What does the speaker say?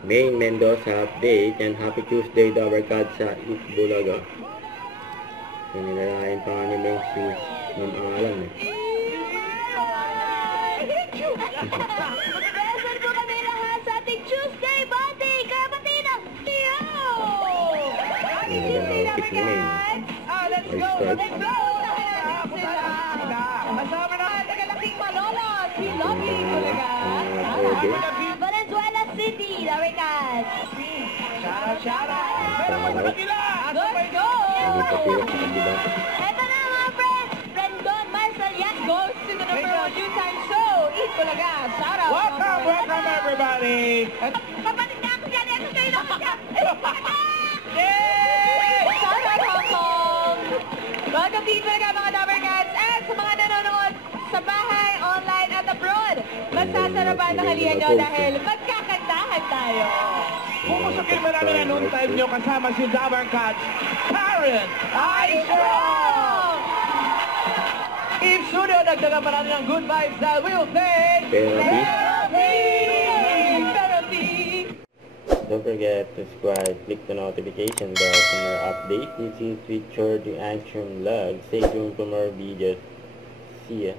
Main Mendoza update and happy Tuesday Dover Cats sa Itbulaga. Pinilalain pa nga ni Meng si Ma'am Alan eh. Present po kami lahat sa ating Tuesday Bonding Kapatino! Happy Tuesday namin guys! Let's go! Let's go! Kasama na ang tagalaking Manolo, si Lovely Bulaga. Valenzuela City, Dover Cats. Shout out! Let's go! Eto na mga friends! Rendon Marsalian goes to the number 1 New Time Show. Eat Bulaga. Shout out! Welcome everybody! Kapatid niya ako dyan! Ito kayo naman siya! Yay! Shout out Hong Kong! Welcome to Eat Bulaga mga Dover Cats at sa mga nanonood sa bahay, online at abroad. Magsasarapan ang halian nyo dahil magkakantahan tayo. Pumusukin mo namin ang noon time nyo kasama si Dover Cats, Karen Aishong! In studio, nagdagan pa natin ng good vibes dahil we'll play Therapy. Therapy! Don't forget to subscribe, click the notification bell for more updates. This is Richard the Action Vlog. Stay tuned for more videos. See ya.